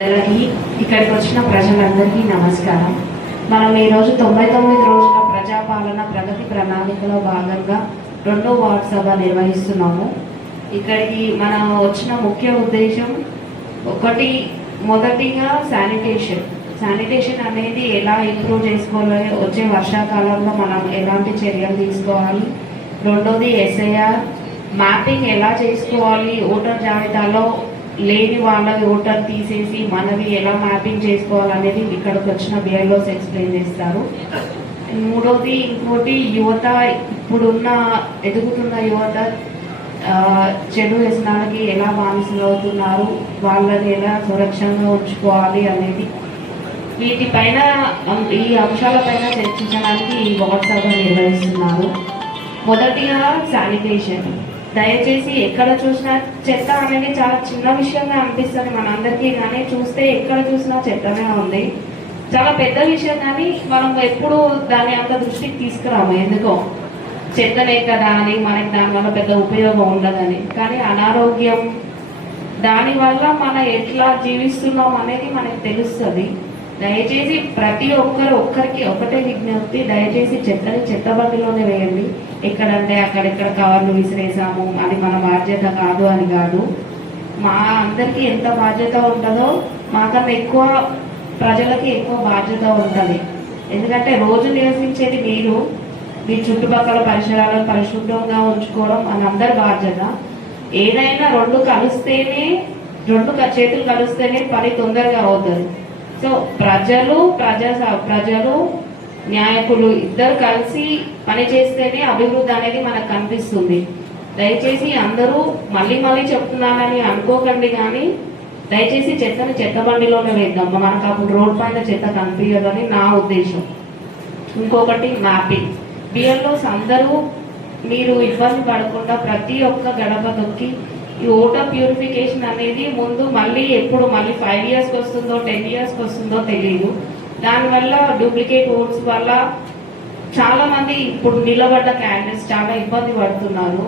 ఇక్కడికి వచ్చిన ప్రజలందరికీ నమస్కారం. మనం ఈరోజు 99 రోజుల ప్రజాపాలన ప్రగతి ప్రణాళికలో భాగంగా 2వ వార్డు సభ నిర్వహిస్తున్నాము. ఇక్కడికి మనం వచ్చిన ముఖ్య ఉద్దేశం మొదటిగా శానిటేషన్ అనేది ఎలా ఇంప్రూవ్ చేసుకోవాలి, వచ్చే వర్షాకాలంలో మనం ఎలాంటి చర్యలు తీసుకోవాలి. రెండోది ఎస్ఐఆర్ మ్యాపింగ్ ఎలా చేసుకోవాలి, ఓటర్ జాబితాలో లేని వాళ్ళ ఓటర్ తీసేసి మనవి ఎలా మ్యాపింగ్ చేసుకోవాలనేది ఇక్కడికి వచ్చిన బిఎల్ఓస్ ఎక్స్ప్లెయిన్ చేస్తారు. మూడోది యువత, ఇప్పుడున్న ఎదుగుతున్న యువత చెడు వ్యసనాలకి ఎలా బానిసలు అవుతున్నారు, వాళ్ళని ఎలా సురక్షంగా ఉంచుకోవాలి అనేది వీటిపైన ఈ అంశాలపైన చర్చించడానికి ఈ వార్డ్ సభ నిర్వహిస్తున్నారు. మొదటిగా శానిటేషన్. దయచేసి ఎక్కడ చూసినా చెత్త అనేది చాలా చిన్న విషయంగా అనిపిస్తుంది మనందరికీ, కానీ చూస్తే ఎక్కడ చూసినా చెత్తనే ఉంది. చాలా పెద్ద విషయం, కానీ మనం ఎప్పుడు దాన్ని అంత దృష్టికి తీసుకురాము. ఎందుకో చెత్తనే కదా అని, మనకి దానివల్ల పెద్ద ఉపయోగం ఉండదని. కానీ అనారోగ్యం, దానివల్ల మనం ఎట్లా జీవిస్తున్నాం అనేది మనకి తెలుస్తుంది. దయచేసి ప్రతి ఒక్కరికి ఒకటే విజ్ఞప్తి, దయచేసి చెత్తని చెత్తబండిలోనే వేయండి. ఎక్కడంటే అక్కడెక్కడ కవర్లు విసిరేసాము అది మన బాధ్యత కాదు అని కాదు. మా అందరికీ ఎంత బాధ్యత ఉంటుందో మాకన్నా ఎక్కువ ప్రజలకి ఎక్కువ బాధ్యత ఉంటుంది. ఎందుకంటే రోజు నివసించేది మీరు, మీ చుట్టుపక్కల పరిసరాలను పరిశుభ్రంగా ఉంచుకోవడం మన అందరి బాధ్యత. ఏదైనా రెండు చేతులు కలిస్తేనే పని తొందరగా అవుతుంది. సో ప్రజలు నాయకులు ఇద్దరు కలిసి పని చేస్తేనే అభివృద్ధి అనేది మనకు కనిపిస్తుంది. దయచేసి అందరూ మళ్ళీ చెప్తున్నానని అనుకోకండి, కానీ దయచేసి చెత్తని చెత్తబండిలోనే వేద్దాం. మనకు అప్పుడు రోడ్ పైన చెత్త కనిపించదని నా ఉద్దేశం. ఇంకొకటి మ్యాపింగ్. బిఎల్ఓస్ అందరూ మీరు ఇబ్బంది పడకుండా ప్రతి ఒక్క గడప తొక్కి ఈ ఓటర్ ప్యూరిఫికేషన్ అనేది మళ్ళీ 5 yearsకి వస్తుందో 10 yearsకి వస్తుందో తెలియదు. దానివల్ల డూప్లికేట్ ఓట్స్ వల్ల చాలా మంది ఇప్పుడు నిలబడ్డ క్యాండిడేట్స్ చాలా ఇబ్బంది పడుతున్నారు.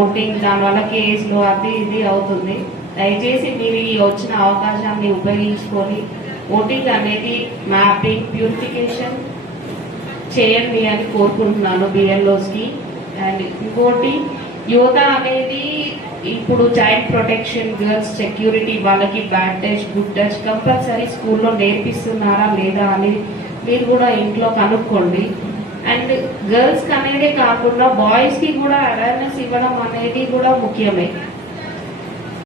ఓటింగ్ దానివల్ల కేసులు అది ఇది అవుతుంది. దయచేసి మీరు ఈ వచ్చిన అవకాశాన్ని ఉపయోగించుకొని ఓటింగ్ అనేది మ్యాపింగ్ ప్యూరిఫికేషన్ చేయండి అని కోరుకుంటున్నాను బిఎల్ఓస్కి. అండ్ ఇంకోటి, యువత అనేది ఇప్పుడు చైల్డ్ ప్రొటెక్షన్, గర్ల్స్ సెక్యూరిటీ, వాళ్ళకి bad touch good touch compulsory స్కూల్లో నేర్పిస్తున్నారా లేదా అని మీరు కూడా ఇంట్లో కనుక్కోండి. అండ్ గర్ల్స్కి అనేది కాకుండా బాయ్స్కి కూడా అవేర్నెస్ ఇవ్వడం అనేది కూడా ముఖ్యమే.